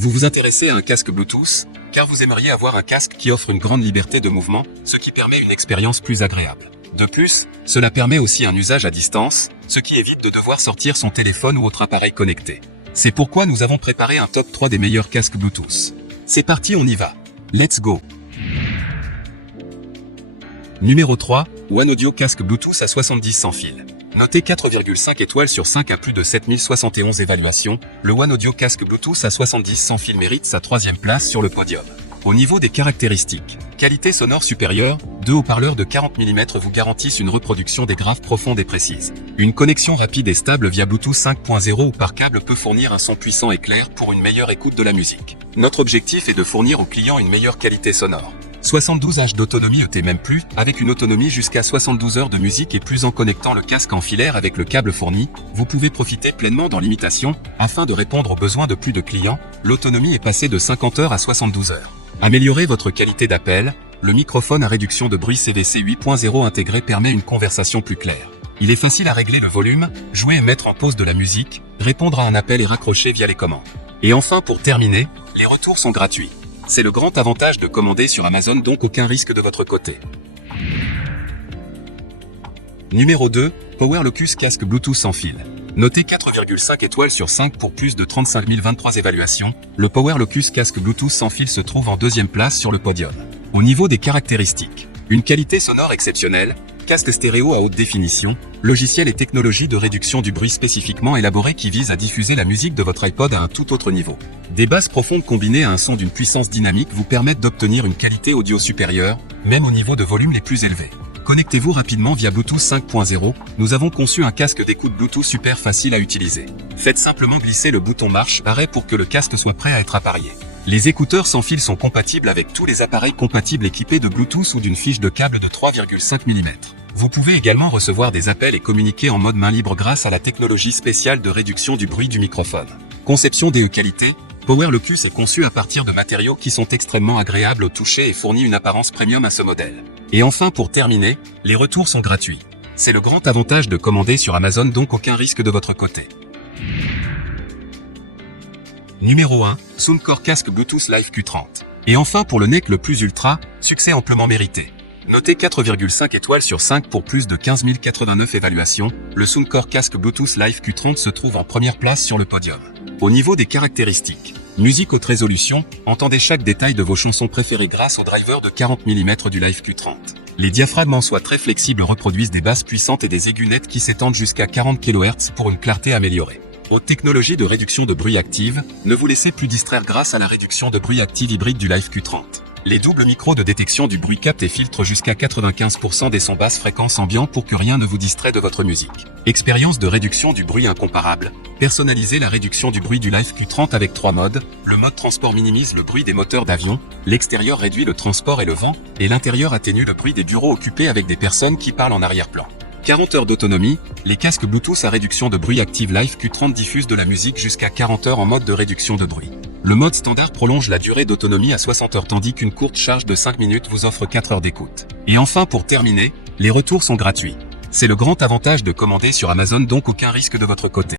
Vous vous intéressez à un casque Bluetooth, car vous aimeriez avoir un casque qui offre une grande liberté de mouvement, ce qui permet une expérience plus agréable. De plus, cela permet aussi un usage à distance, ce qui évite de devoir sortir son téléphone ou autre appareil connecté. C'est pourquoi nous avons préparé un top 3 des meilleurs casques Bluetooth. C'est parti, on y va. Let's go. Numéro 3, One Audio casque Bluetooth à 70 sans fil. Noté 4,5 étoiles sur 5 à plus de 7071 évaluations, le One Audio casque Bluetooth à 70 sans fil mérite sa 3e place sur le podium. Au niveau des caractéristiques, qualité sonore supérieure, 2 haut-parleurs de 40 mm vous garantissent une reproduction des graves profondes et précises. Une connexion rapide et stable via Bluetooth 5.0 ou par câble peut fournir un son puissant et clair pour une meilleure écoute de la musique. Notre objectif est de fournir aux clients une meilleure qualité sonore. 72 H d'autonomie ET même plus, avec une autonomie jusqu'à 72 heures de musique et plus en connectant le casque en filaire avec le câble fourni, vous pouvez profiter pleinement dans l'imitation. Afin de répondre aux besoins de plus de clients, l'autonomie est passée de 50 heures à 72 heures. Améliorez votre qualité d'appel, le microphone à réduction de bruit CVC 8.0 intégré permet une conversation plus claire. Il est facile à régler le volume, jouer et mettre en pause de la musique, répondre à un appel et raccrocher via les commandes. Et enfin pour terminer, les retours sont gratuits. C'est le grand avantage de commander sur Amazon, donc aucun risque de votre côté. Numéro 2, Power Locus casque Bluetooth sans fil. Noté 4,5 étoiles sur 5 pour plus de 35 023 évaluations, le Power Locus casque Bluetooth sans fil se trouve en 2e place sur le podium. Au niveau des caractéristiques, une qualité sonore exceptionnelle, casque stéréo à haute définition, logiciel et technologie de réduction du bruit spécifiquement élaborés qui visent à diffuser la musique de votre iPod à un tout autre niveau. Des basses profondes combinées à un son d'une puissance dynamique vous permettent d'obtenir une qualité audio supérieure, même au niveau de volume les plus élevés. Connectez-vous rapidement via Bluetooth 5.0, nous avons conçu un casque d'écoute Bluetooth super facile à utiliser. Faites simplement glisser le bouton marche-arrêt pour que le casque soit prêt à être appareillé. Les écouteurs sans fil sont compatibles avec tous les appareils compatibles équipés de Bluetooth ou d'une fiche de câble de 3,5 mm. Vous pouvez également recevoir des appels et communiquer en mode main libre grâce à la technologie spéciale de réduction du bruit du microphone. Conception DE qualité, Power Locus est conçu à partir de matériaux qui sont extrêmement agréables au toucher et fournit une apparence premium à ce modèle. Et enfin pour terminer, les retours sont gratuits. C'est le grand avantage de commander sur Amazon, donc aucun risque de votre côté. Numéro 1, Soundcore casque Bluetooth Live Q30. Et enfin pour le NEC le plus ultra, succès amplement mérité. Noté 4,5 étoiles sur 5 pour plus de 15 089 évaluations, le Soundcore casque Bluetooth Live Q30 se trouve en 1re place sur le podium. Au niveau des caractéristiques, musique haute résolution, entendez chaque détail de vos chansons préférées grâce au driver de 40 mm du Live Q30. Les diaphragmes en soie très flexibles reproduisent des basses puissantes et des aigus nets qui s'étendent jusqu'à 40 kHz pour une clarté améliorée. Haute technologie de réduction de bruit active, ne vous laissez plus distraire grâce à la réduction de bruit active hybride du Live Q30. Les doubles micros de détection du bruit captent et filtrent jusqu'à 95% des sons basses fréquences ambiants pour que rien ne vous distrait de votre musique. Expérience de réduction du bruit incomparable. Personnalisez la réduction du bruit du Live Q30 avec 3 modes. Le mode transport minimise le bruit des moteurs d'avion, l'extérieur réduit le transport et le vent, et l'intérieur atténue le bruit des bureaux occupés avec des personnes qui parlent en arrière-plan. 40 heures d'autonomie, les casques Bluetooth à réduction de bruit active Live Q30 diffusent de la musique jusqu'à 40 heures en mode de réduction de bruit. Le mode standard prolonge la durée d'autonomie à 60 heures tandis qu'une courte charge de 5 minutes vous offre 4 heures d'écoute. Et enfin pour terminer, les retours sont gratuits. C'est le grand avantage de commander sur Amazon, donc aucun risque de votre côté.